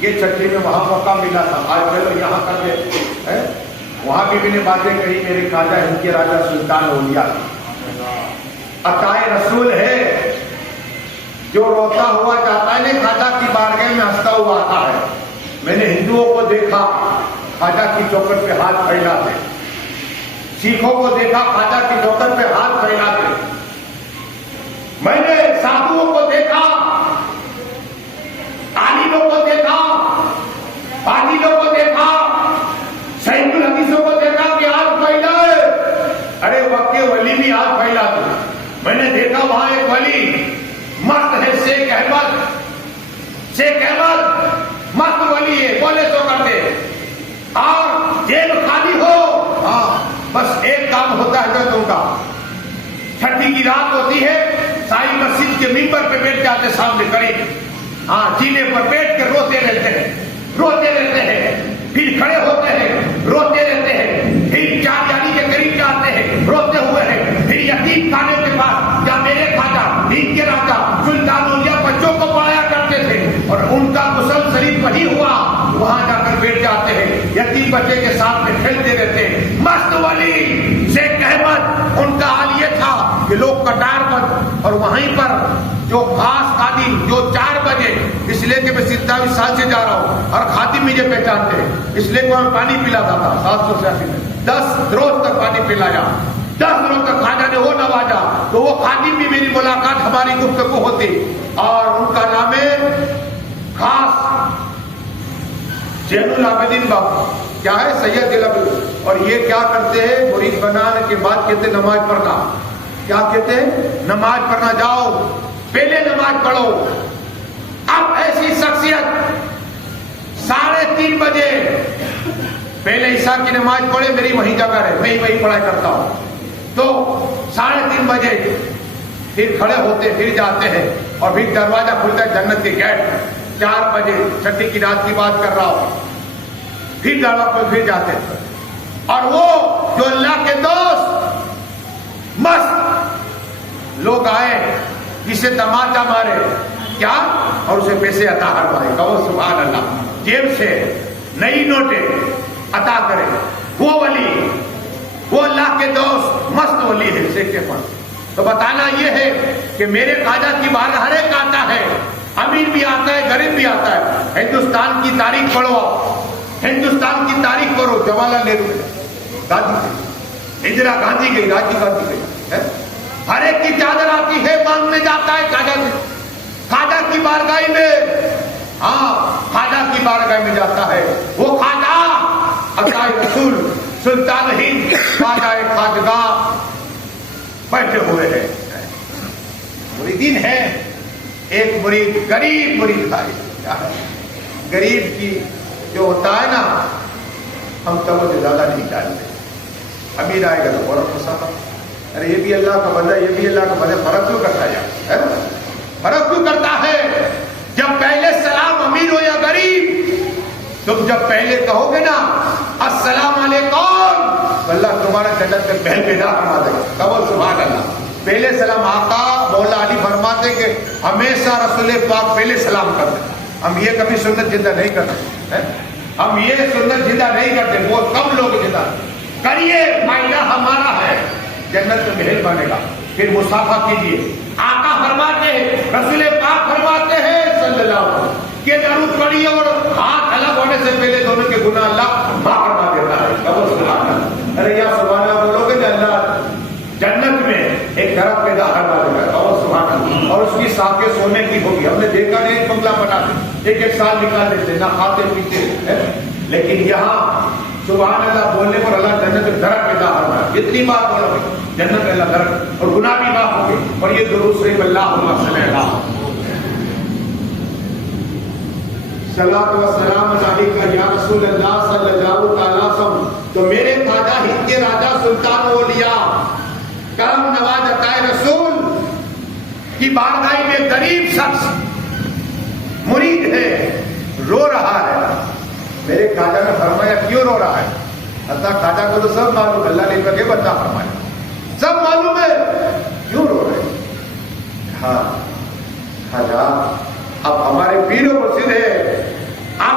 یہ چھٹی میں وہاں موقع ملا تھا، آج چلو یہاں کر لے، وہاں بھی میں نے باتیں کہی، میرے خواجہ ہند کے راجا سلطان اولیاء عطائے رسول ہے، جو روتا ہوا جاتا ہے نہیں خواجہ کی بارگاہ میں ہنستا ہوا آتا ہے۔ میں نے ہندوؤں کو دیکھا خواجہ کی چوکھٹ پہ ہاتھ پھیلاتے، سکھوں کو دیکھا خواجہ کی چوکھٹ پہ ہاتھ پھیلاتے، میں نے سادھوؤں کو دیکھا، عالموں کو دیکھا، فاضلوں کو دیکھا، صحیح الحدیثوں کو دیکھا کہ ہاتھ پھیلائے، ارے وقت ولی بھی ہاتھ پھیلاتے۔ میں نے دیکھا وہاں ایک ولی مست ہے، شیخ احمد مست ولی ہے، بولے تو کرتے، اور جیب خالی ہو، ہاں بس ایک کام ہوتا ہے جو تم کا، چھٹی کی رات ہوتی ہے، ساری مسجد کے ممبر پہ بیٹھ جاتے سامنے قریب، ہاں جینے پر بیٹھ کے روتے رہتے ہیں، پھر کھڑے ہوتے ہیں، روتے رہتے ہیں، پھر چار جانی کے قریب جاتے ہیں، روتے ہوئے ہیں، پھر یتیم خانے کے پاس، یا میرے خواجہ ہند کے راجا سلطان اولیاء بچوں کو پڑھایا کرتے تھے، اور ان کا غسل شریف وہی ہوا، وہاں جا کر بیٹھ جاتے ہیں، یتیم بچے کے ساتھ میں کھیلتے رہتے ہیں، مست ولی شیخ احمد۔ ان کا حال یہ تھا کہ لوگ کٹار پر، اور وہیں پر جو خاص خادم جو 4 بجے، اس لیے کہ میں 27 سال سے جا رہا ہوں اور خادم مجھے پہچانتے ہیں، اس لیے کہ میں پانی پلاتا تھا 786 میں، 10 روز تک پانی پلایا، 10 روز تک خواجہ نے وہ نوازا، تو وہ خادم بھی میری ملاقات ہماری گفتگو ہوتی، اور ان کا نام ہے خاص زین العابدین بابا، کیا ہے سید جلال، اور یہ کیا کرتے ہیں مرید بنانے کے بعد کہتے نماز پڑھنا، کیا کہتے ہیں نماز پڑھنا، جاؤ پہلے نماز پڑھو۔ اب ایسی شخصیت 3:30 بجے پہلے عشاء کی نماز پڑھے، میری وہی جگہ ہے، میں وہی پڑھائی کرتا ہوں، تو 3:30 بجے پھر کھڑے ہوتے، پھر جاتے ہیں، اور پھر دروازہ کھلتا ہے جنت کے گیٹ، 4 بجے چھٹی کی رات کی بات کر رہا ہوں، پھر دروازہ کو پھر جاتے ہیں، اور وہ جو اللہ کے دوست مست لوگ آئے، جسے تماچا مارے کیا، اور اسے پیسے عطا کروائے، کہو سبحان اللہ، جیب سے نئی نوٹیں عطا کرے، وہ ولی، وہ اللہ کے دوست مست ولی ہے شیخ کے پاس۔ تو بتانا یہ ہے کہ میرے خواجہ کی بارگاہ ہر ایک آتا ہے، امیر بھی آتا ہے، غریب بھی آتا ہے۔ ہندوستان کی تاریخ پڑھو، ہندوستان کی تاریخ پڑھو، جواہر لال نہرو گاندھی، اندرا گاندھی گئی، راجیو گاندھی گئی، ہر ایک کی چادر آتی ہے، مانگنے جاتا ہے خواجہ سے، خواجہ کی بارگاہ میں، ہاں خواجہ کی بارگاہ میں جاتا ہے، وہ خواجہ عطائے رسول سلطان ہند خواجہ خواجگاہ بیٹھے ہوئے ہیں، مریدین ہیں، ایک مرید غریب مرید ہے، غریب کی جو ہوتا ہے نا، ہم توجہ زیادہ نہیں ڈالتے، امیر آئے گا تو فوراً مسافر، ارے یہ بھی اللہ کا بندہ، یہ بھی اللہ کا بندہ، فرق کیوں کرتا ہے، فرق کیوں کرتا ہے؟ جب پہلے سلام امیر ہو یا غریب، تم جب پہلے کہو گے نا السلام علیکم، اللہ تمہارا جنت میں پہل پیدا کروا دے گا، کہو سبحان اللہ۔ پہلے سلام، آقا مولا علی فرماتے کہ ہمیشہ رسول پاک پہلے سلام کرتے، ہم یہ کبھی سنت زندہ نہیں کرتے، ہم یہ سنت زندہ نہیں کرتے، بہت کم لوگ زندہ کریے، فائدہ ہمارا ہے، جنت میں محل بنے گا، پھر مصافحہ کیجیے۔ آقا فرماتے ہیں، رسول پاک فرماتے ہیں صلی اللہ علیہ وسلم کہ درود پڑھیے اور ہاتھ الگ ہونے سے پہلے دونوں کے گناہ اللہ معاف فرما دیتا ہے، کہو سبحان اللہ۔ ارے یا سبحان اللہ بولو گے کہ اللہ جنت میں ایک درخت پیدا کروا دے گا، کہو سبحان اللہ، اور اس کی ساکھیں سونے کی ہوگی۔ ہم نے دیکھا نہیں ایک بنگلہ بناتے، ایک سال نکال دیتے، نہ کھاتے پیتے، لیکن یہاں سبحان اللہ بولنے پر اللہ جنت میں درخت پیدا کروا ہے، جتنی بات بولو گے جنت میں اللہ درخت، اور گناہ بھی معاف ہوں گے، اور یہ درود شریف اللہم صلی اللہ صلاۃ و سلام علیکہ یا رسول اللہ صلی اللہ تعالی وسلم۔ تو میرے خواجہ ہند کے راجا سلطان اولیاء کرم نواز عطائے رسول کی بارگاہ میں غریب شخص مرید ہے، رو رہا ہے، میرے خواجہ نے فرمایا کیوں رو رہا ہے؟ اللہ خواجہ کو تو سب معلوم ہے، اللہ نے کہا کہ بندہ فرمایا سب معلوم ہے، کیوں رو رہے؟ ہاں خواجہ اب ہمارے پیر و مرشد ہے، آپ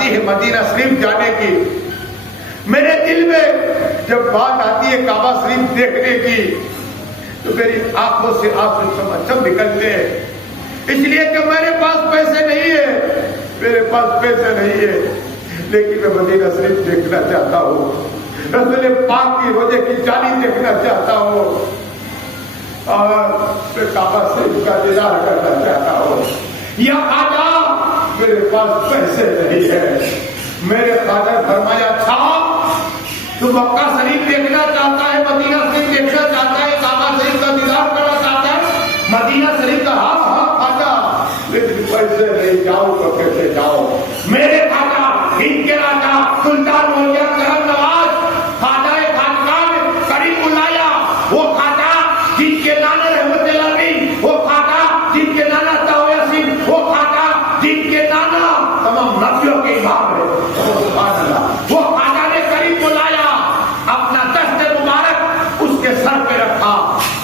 آتی ہے مدینہ شریف جانے کی، میرے دل میں جب بات آتی ہے کعبہ شریف دیکھنے کی تو میری آنکھوں سے آنسو چمچم نکلتے ہیں، اس لیے کہ میرے پاس پیسے نہیں ہے، میرے پاس پیسے نہیں ہے، لیکن میں مدینہ شریف دیکھنا چاہتا ہوں، رسول پاک کی روزے کی جالی دیکھنا چاہتا ہوں، اور میں کعبہ شریف کا دیدار کرنا چاہتا ہوں۔ یا خواجہ میرے پاس پیسے نہیں ہے، میرے خواجہ فرمایا اچھا تو مکہ شریف دیکھنا چاہتا ہے، مدینہ شریف دیکھنا چاہتا ہے، کعبہ شریف کا دیدار کرنا چاہتا ہے، مدینہ شریف کا ہاں خواجہ لیکن پیسے نہیں، جاؤ تو کیسے جاؤ؟ میرے خواجہ ہند کے راجا سلطان مولیہ کرم نواز خواجہ خاقان کریم اللایا، وہ خواجہ جن کے نانا رحمت اللہ علیہ، وہ خواجہ جن کے نانا تاویہ سنگھ، وہ خواجہ جن کے نانا تمام نبیوں کے امام ہے، سبحان اللہ، وہ خواجہ نے کریم اللایا اپنا دست مبارک اس کے سر پہ رکھا،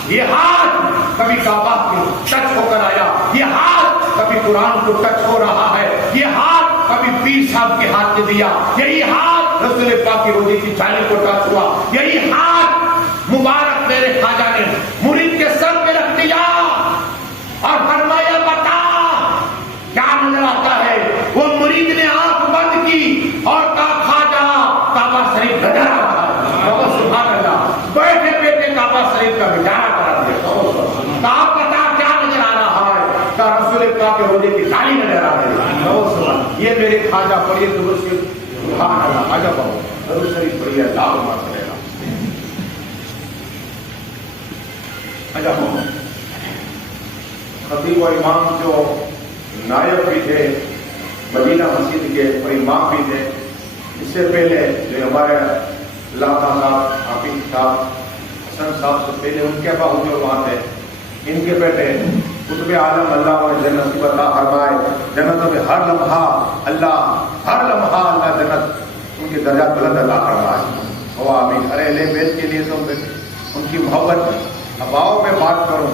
یہ ہاتھ کبھی کعبہ کو ٹچ ہو کر آیا، یہ ہاتھ کبھی قرآن کو ٹچ ہو رہا ہے، یہ ہاتھ کبھی پیر صاحب کے ہاتھ میں دیا، یہی ہاتھ رسول پاک کی روزے کی جالی کو ٹچ ہوا، یہی ہاتھ مبارک میرے خواجہ نے مرید کے سر پہ رکھ دیا اور فرمایا بتا کیا نظر آتا ہے؟ وہ مرید نے آنکھ بند کی اور کہا خواجہ کعبہ شریف نظر آتا ہے، سبحان اللہ، بیٹھے بیٹھے کعبہ شریف کا نظارہ کرا دیا، کہا پتا کیا نظر آ رہا ہے؟ کہا رسول پاک کے روزے کی جالی نظر آ رہی ہے، یہ میرے خواجہ پڑھیے درود شریف، سبحان اللہ، خواجہ بہو درود شریف پڑھیے، اللہم صلی اللہ خواجہ بہو خطیب و امام جو نائب بھی تھے مدینہ مسجد کے اور امام بھی تھے، اس سے پہلے جو ہمارے علاقہ صاحب حافظ صاحب حسن صاحب سے پہلے ان کے ابا جو وہاں تھے، ان کے بیٹے قطب عالم اللہ اور جنت کی عطا فرمائے، جنتوں میں ہر لمحہ اللہ جنت ان کے درجات بلند عطا فرمائے، وہ آمین۔ ارے اہل بیت کے لیے تو ان کی محبت، اب آؤ میں بات کروں،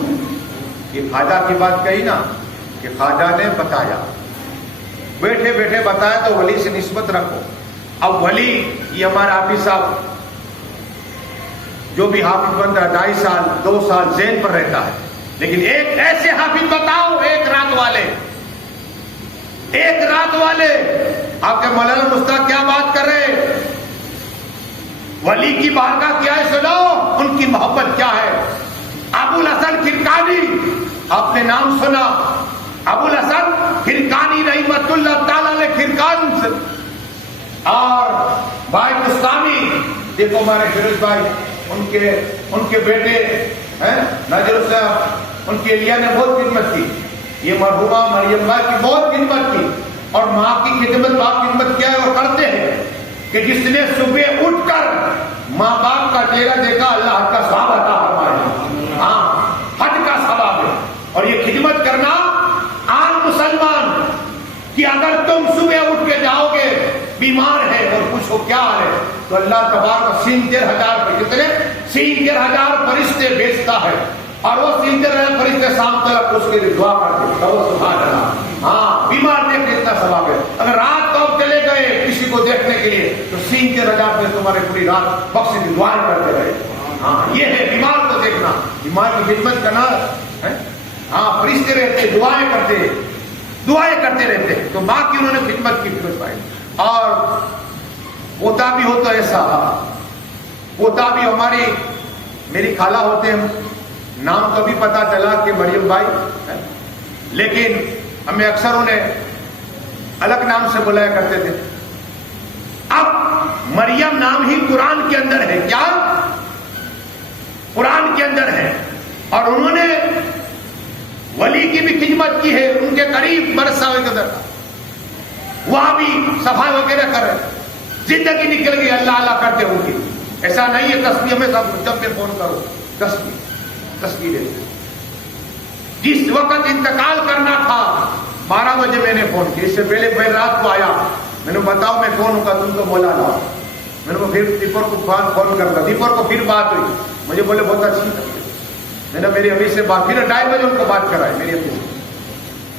یہ خواجہ کی بات کہی نا کہ خواجہ نے بتایا، بیٹھے بیٹھے بتایا تو ولی سے نسبت رکھو۔ اب ولی یہ ہمارا حافظ صاحب جو بھی حافظ بن رہا 2.5 سال 2 سال ذہن پر رہتا ہے، لیکن ایک ایسے حافظ بتاؤ ایک رات والے آپ کے مولانا مشتاق کیا بات کر رہے، ولی کی بارگاہ کیا ہے سنو، ان کی محبت کیا ہے۔ ابو الحسن کھرکانی، آپ نے نام سنا، ابو الحسن کھرکانی رحمت اللہ تعالی علیہ کھرکان سے، اور بھائی مستانی دیکھو ہمارے فیروز بھائی، ان کے بیٹے ہیں ناجر صاحب، ان کے لیے نے بہت خدمت کی، یہ مرحومہ مریم بھائی کی بہت خدمت کی، اور ماں کی خدمت باپ کی خدمت کیا ہے وہ کرتے ہیں کہ جس نے صبح اٹھ کر ماں باپ کا چہرہ دیکھا اللہ حج کا ثواب عطا فرمائے، ہاں حج کا ثواب ہے۔ اور یہ خدمت کرنا عام مسلمان کہ اگر تم صبح اٹھ کے جاؤ گے بیمار ہے اور پوچھو کیا ہے تو اللہ تبارک 73,000 کتنے 73,000 فرشتے بھیجتا ہے، اور وہ 73,000 فرشتے شام تک اس کے لیے دعا کرتے ہیں، سبحان اللہ، ہاں بیمار دیکھنے اتنا ثواب ہے۔ اگر رات کو چلے گئے کسی کو دیکھنے کے لیے تو 73,000 میں تمہارے پوری رات بخش کی دعائیں کرتے رہے، ہاں یہ ہے بیمار کو دیکھنا، بیمار کی خدمت کرنا، ہاں فرشتے رہتے دعائیں کرتے رہتے، تو ماں کی انہوں نے خدمت کی فیروز بھائی۔ اور پوتا بھی ہو تو ایسا، پوتا بھی ہماری میری خالہ ہوتے ہیں، نام تو بھی پتا چلا کہ مریم بھائی، لیکن ہمیں اکثر انہیں الگ نام سے بلایا کرتے تھے۔ اب مریم نام ہی قرآن کے اندر ہے، کیا قرآن کے اندر ہے، اور انہوں نے ولی کی بھی خدمت کی ہے، ان کے قریب برسہ کے اندر وہاں بھی صفائی وغیرہ کر رہے، زندگی نکل گئی اللہ اللہ کرتے ہوگی، ایسا نہیں ہے تسبیح میں جب میں فون کرو تسبیح لیتے۔ جس وقت انتقال کرنا تھا 12 بجے میں نے فون کیا، اس سے پہلے میں رات کو آیا، میں نے بتاؤ میں کون ہوں گا، تم تو مولا لاؤ، میں نے پھر دیپر کو فون کر رہا، دیپر کو پھر بات ہوئی، مجھے بولے بہت اچھی طریقے میں نے میری امی سے بات، پھر 2:30 بجے ان کو بات کرائی میری امی سے۔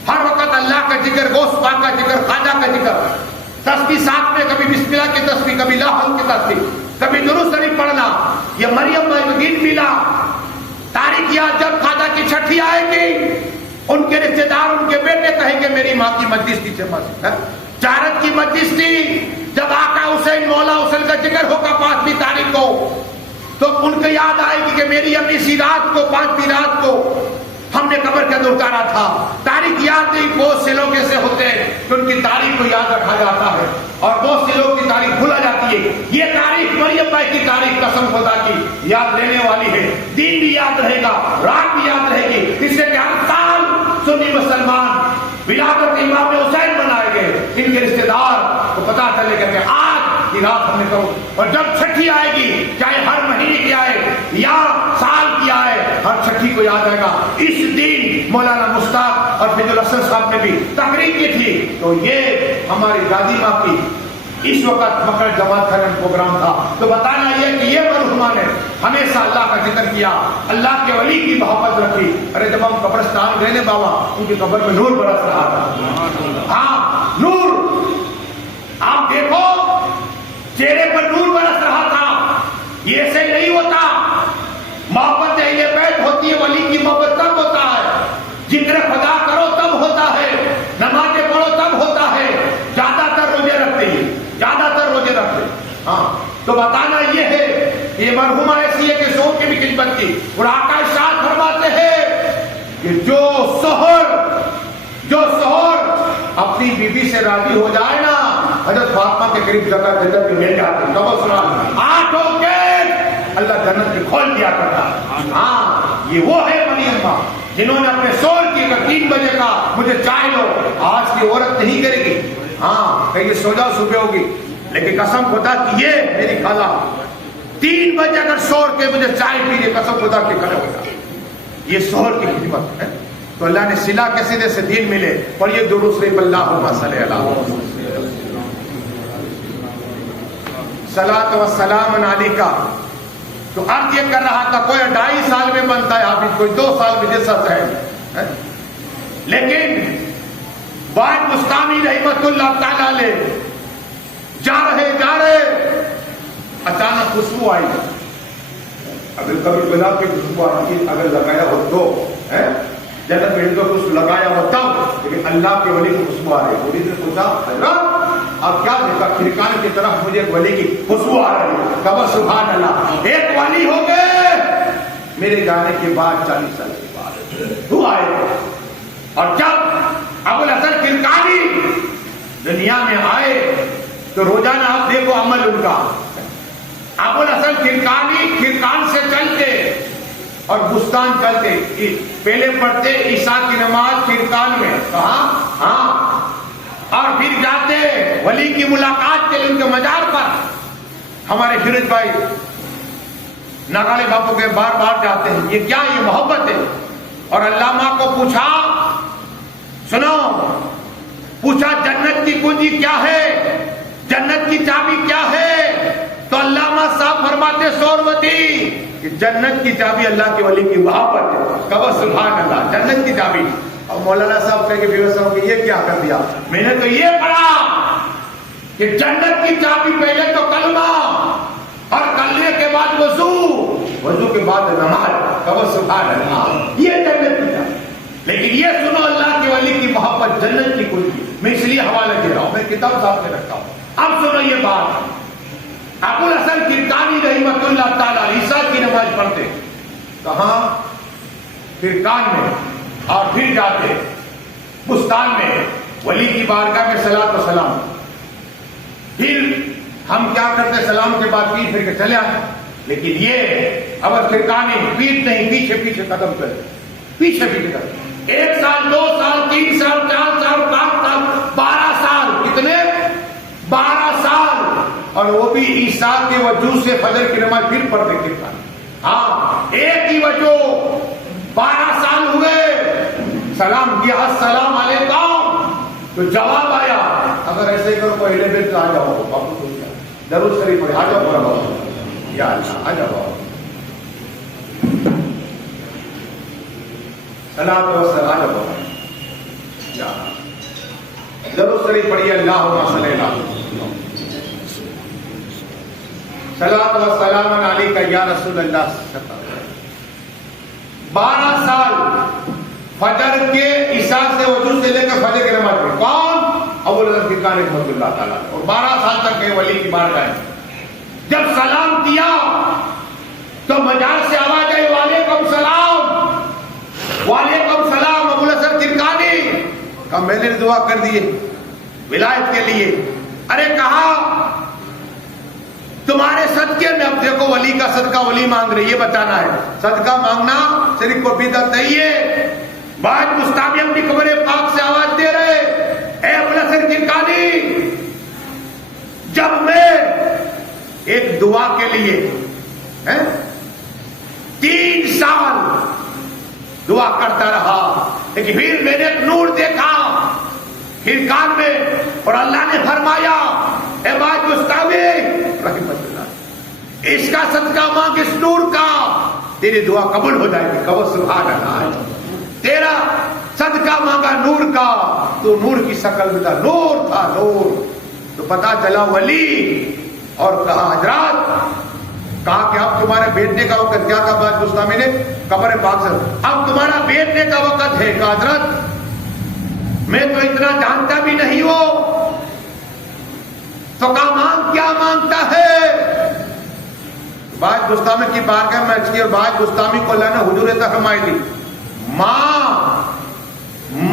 ہر وقت اللہ کا ذکر، غوث پاک کا ذکر، خواجہ کا ذکر، تسبیح ساتھ میں کبھی بسم اللہ کی تسبیح، کبھی لا حول کی تسبیح، کبھی درود شریف پڑھنا. یہ مریم بھائی کو گیت ملا. تاریخیات جب خواجہ کی چھٹی آئے گی، ان کے رشتے دار ان کے بیٹے کہیں گے میری ماں کی مجلس تھی، چارت کی مجلس تھی. جب آقا حسین مولا حسین کا ذکر ہوگا 5ویں تاریخ کو، تو ان کو یاد آئے گی کہ میری امی اسی رات کو 5ویں رات کو ہم نے قبر کے اندر اتارا تھا. تاریخ یاد نہیں. بہت سے لوگ ایسے ہوتے ہیں کہ ان کی تاریخ کو یاد رکھا جاتا ہے اور بہت سے لوگ کی تاریخ بھولا جاتی ہے. یہ تاریخ مریم بائی کی تاریخ قسم خدا کی یاد لینے والی ہے. دن بھی یاد رہے گا، رات بھی یاد رہے گی. اس سے کہ ہر سال سنی مسلمان ولادت امام حسین بنائے گئے. ان کے رشتے دار کو پتا چلے گا کہ آج کی رات ہم نے کرو. اور جب چھٹی آئے گی، چاہے ہر مہینے کی آئے یا سال کی آئے، ہر چھٹی کو یاد آئے گا. اس دن مولانا مشتاق اور فیض الحسن صاحب نے بھی تقریر کی تھی. تو یہ ہماری دادی ماں کی اس وقت مکر جماعت کا پروگرام تھا. تو بتانا یہ کہ یہ مرحومہ نے ہمیشہ اللہ کا ذکر کیا، اللہ کے ولی کی محبت رکھی. ارے جب ہم قبرستان گئے نا بابا، ان کی قبر میں نور برس رہا تھا. ہاں نور، آپ دیکھو چہرے پر نور برس رہا تھا. یہ ایسے نہیں ہوتا. محبت اہل بیت ہوتی ہے، ولی کی محبت تب ہوتا ہے، ذکر خدا کرو تب ہوتا ہے، نمازیں پڑھو تب ہوتا ہے. زیادہ تر روزے رکھتے ہیں، زیادہ تر روزے رکھتے. ہاں تو بتانا یہ ہے کہ یہ مرحومہ ایسی ہے کہ سور کی بھی خدمت کی. اور آقا ارشاد فرماتے ہیں کہ جو شوہر اپنی بیوی سے راضی ہو جائے نا، حضرت فاطمہ کے قریب جگہ جنت میں مل جاتے ہیں. کب سنا 8 گیٹ اللہ جنت میں کھول دیا کرتا. ہاں یہ وہ ہے مریم ماں جنہوں نے اپنے شوہر کی 3 بجے کا مجھے چائے لو. آج کی عورت نہیں کرے گی. ہاں کہیں سو جاؤ صبح ہوگی، لیکن قسم خدا کی یہ میری خالہ 3 بجے اگر شوہر کے مجھے چائے پی لے، قسم خدا کے کھڑے ہو جائے. یہ شوہر کی خدمت ہے. تو اللہ نے صلہ کے سیدھے سے دین ملے. اور یہ درود شریف اللہم صلی اللہ صلاۃ و سلام علیکہ. تو عرض یہ کر رہا تھا کوئی 2.5 سال میں بنتا ہے حافظ، کوئی 2 سال میں جیسا ہے. لیکن واحد مستانی رحمت اللہ تعالی علیہ جا رہے اچانک خوشبو آئی. اگر کبھی گلاب کی خوشبو آئی اگر لگایا ہو تو جنت میں تو کچھ لگایا ہو تب، لیکن اللہ کے ولی کی خوشبو آ رہی. ولی نے پوچھا حضرت اب کیا دیکھا؟ کھڑکان کی طرف مجھے ایک ولی کی خوشبو آ رہی ہے. کہا سبحان اللہ، ایک ولی ہو گئے میرے جانے کے بعد 40 سال کے بعد تو آئے. اور جب ابو الحسن کھڑکانی دنیا میں آئے تو روزانہ آپ دیکھو عمل ان کا. ابو الحسن کھڑکانی کھڑکان سے چلتے اور بستان چلتے. پہلے پڑھتے عشاء کی نماز کھڑکان میں، ہاں، اور پھر جاتے ولی کی ملاقات کے لیے ان کے مزار پر. ہمارے فیروز بھائی ناگالے باپو کے بار بار جاتے ہیں. یہ کیا؟ یہ محبت ہے. اور علامہ کو پوچھا، سنو، پوچھا جنت کی کنجی کیا ہے، جنت کی چابی کیا ہے؟ تو علامہ صاحب فرماتے سوروتی کہ جنت کی چابی اللہ کے ولی کی محبت ہے. کہو سبحان اللہ، جنت کی چابی. اور مولانا صاحب کہے کہ فیروز صاحب کہ یہ کیا کر دیا؟ میں نے تو یہ پڑھا کہ جنت کی چابی پہلے تو کلمہ، اور کلمے کے بعد وضو کے بعد نماز. کہو سبحان اللہ، یہ جنت کی چابی. لیکن یہ سنو اللہ کے ولی کی محبت جنت کی کنجی. میں اس لیے حوالہ دے رہا ہوں، میں کتاب صاحب سے رکھتا ہوں. اب سنو یہ بات. ابو الحسن کھڑکانی رحمت اللہ تعالیٰ عیسیٰ کی نماز پڑھتے کہاں؟ کھڑکان میں. اور پھر جاتے بستان میں ولی کی بارگاہ میں صلاۃ و سلام. پھر ہم کیا کرتے؟ سلام کے بعد پیٹ پھر کے چلے آتے. لیکن یہ اب کھڑکانی پیٹ نہیں، پیچھے قدم کرتے، پیچھے کرتے. 1 سال 2 سال 3 سال 4 سال 5 سال 12 سال. کتنے؟ 12 سال. اور وہ بھی عیسیٰ کے وجہ سے فجر کی نماز پھر پڑھتے کھڑکان. ہاں ایک ہی وجہ 12 سال ہوئے. سلام کیا السلام علیکم، تو جواب آیا اگر ایسے کرو پہلے دن تو آ جاؤ باپو، درود شریف پڑھے آ جاؤ بابا، یا اللہ آ جاؤ بابا، صلاۃ و سلام آ جاؤ بابا، درود شریف پڑھیے اللہم صلی اللہ. صلاۃ و سلام علیک یا رسول اللہ. 12 سال فجر کے عشاء سے وضو سے لے کر فجر کی نماز پڑھی. کون؟ ابو الحسن کرکانی رحمۃ اللہ تعالیٰ. اور 12 سال تک گئے ولی کی بارگاہ میں. جب سلام کیا تو مجاز سے آواز آئی وعلیکم السلام وعلیکم السلام. ابو الحسن کرکانی کہا میں نے دعا کر دی ولایت کے لیے. ارے کہا تمہارے صدقے میں. اب دیکھو ولی کا صدقہ ولی مانگ رہی ہے, بتانا ہے صدقہ مانگنا شریف کو بدعت نہیں ہے. بعد مستابی اپنی قبر پاک سے آواز دے رہے اے ابو الحسن کرکانی, جب میں ایک دعا کے لیے 3 سال دعا کرتا رہا, لیکن پھر میں نے ایک نور دیکھا پھر کان میں, اور اللہ نے فرمایا اے باج مستاوی رحمت اللہ اس کا صدقہ مانگ, اس نور کا, تیری دعا قبول ہو جائے گی. کہو سبحان اللہ. تیرا صدقہ مانگا نور کا, تو نور کی شکل میں تھا, نور تھا نور. تو پتا چلا ولی. اور کہا حضرات, کہا کہ اب تمہارے بیٹھنے کا وقت. کیا کہا باج مستاوی نے قبر پاک سے, اب تمہارا بیٹھنے کا وقت ہے. کہا حضرت میں تو اتنا جانتا بھی نہیں ہوں. تو کہا مانگ کیا مانگتا ہے. باج مستامی کی بارگاہ میں اچھی, اور باج مستامی کو اللہ نے حضور عطا فرمائی دی.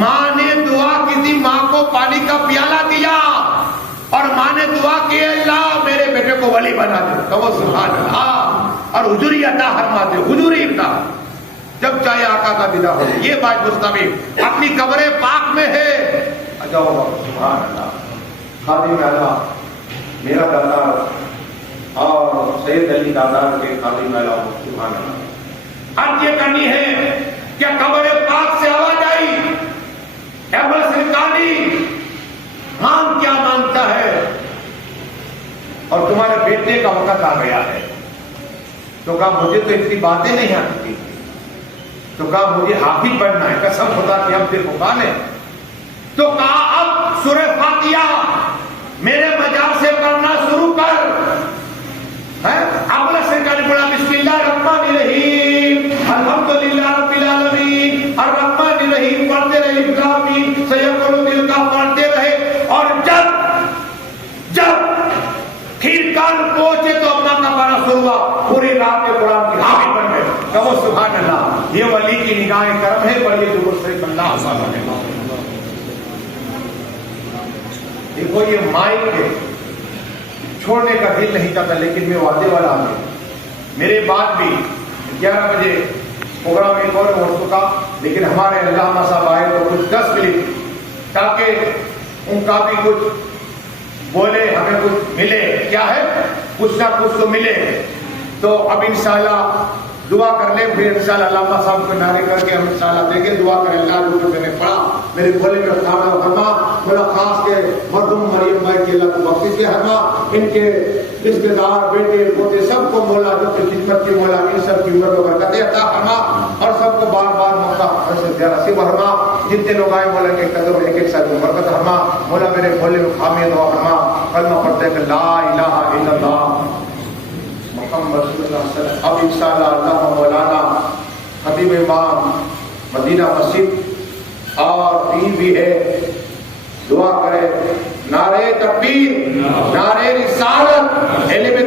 ماں نے دعا کی تھی, ماں کو پانی کا پیالہ دیا, اور ماں نے دعا کی اللہ میرے بیٹے کو ولی بنا دے. کہو سبحان اللہ. اور حضوری عطا فرما دے, حضوری عطا جب چاہے آقا کا دیدار ہو. یہ باج مستامی اپنی قبر پاک میں ہے. سبحان اللہ. خادم اللہ میرا دادا اور سید علی دادا کے خادم اللہ. سبحان اللہ. اب یہ کرنی ہے کہ قبر پاک سے آواز آئی ابو الحسن کرکانی مانگ کیا مانگتا ہے, اور تمہارے بیٹے کا وقت آ گیا ہے. تو کہا مجھے تو اتنی باتیں نہیں آتی. تو کہا مجھے حافظ بننا ہے. قسم خدا کی اب دیکھو کون ہے. تو کہا اب سورہ فاتحہ میرے مجاز سے پڑھنا شروع کر. ابو الحسن کرکانی پڑھا بسم اللہ الرحمن الرحیم الحمدللہ رب العالمین الرحمن الرحیم پڑھتے رہے. ابراہیم سیقول دل کا پڑھتے رہے. اور جب کھیرکان پہنچے تو اپنا کا پڑھنا شروع ہوا. پوری رات کے قرآن کی حافظ بن گئے. کہو سبحان اللہ. یہ ولی کی نگاہ کرم ہے. پڑھیے ضرور سے اللہ علیہ وسلم. دیکھو یہ مائک ہے, چھوڑنے کا دل نہیں کرتا, لیکن میں وعدے والا آدمی. میرے بعد بھی 11 بجے پروگرام ایک اور ہو چکا, لیکن ہمارے علامہ صاحب آئے تو کچھ 10 منٹ تاکہ ان کا بھی کچھ بولے, ہمیں کچھ ملے. کیا ہے کچھ نہ کچھ تو ملے. تو اب انشاءاللہ دعا کر لیں, پھر انشاءاللہ علامہ صاحب کو نعرے کر کے ہم انشاءاللہ دیں گے. دعا کریں اللہ جو میں نے پڑھا میرے بولے میں خانہ فرما. مولا خاص کے مرحوم مریم بھائی کی اللہ کو بخشش کے فرما. ان کے رشتے دار بیٹے پوتے سب کو مولا جو کی خدمت کی مولا ان سب کی عمر میں برکتیں عطا فرما, اور سب کو بار بار موقع نصیب فرما. جتنے لوگ آئے مولا کے قدر ایک ایک ساتھ برکت فرما. مولا میرے بولے میں خامی دعا فرما. کلمہ پڑھتے کہ لا الہ الا اللہ محمد رسول اللہ صلی اللہ علیہ وسلم. اب انشاءاللہ اللہ مولانا خطیب امام مدینہ مسجد اور پیر بھی ہے, دعا کرے. نعرہ تکبیر, نعرہ رسالت, علم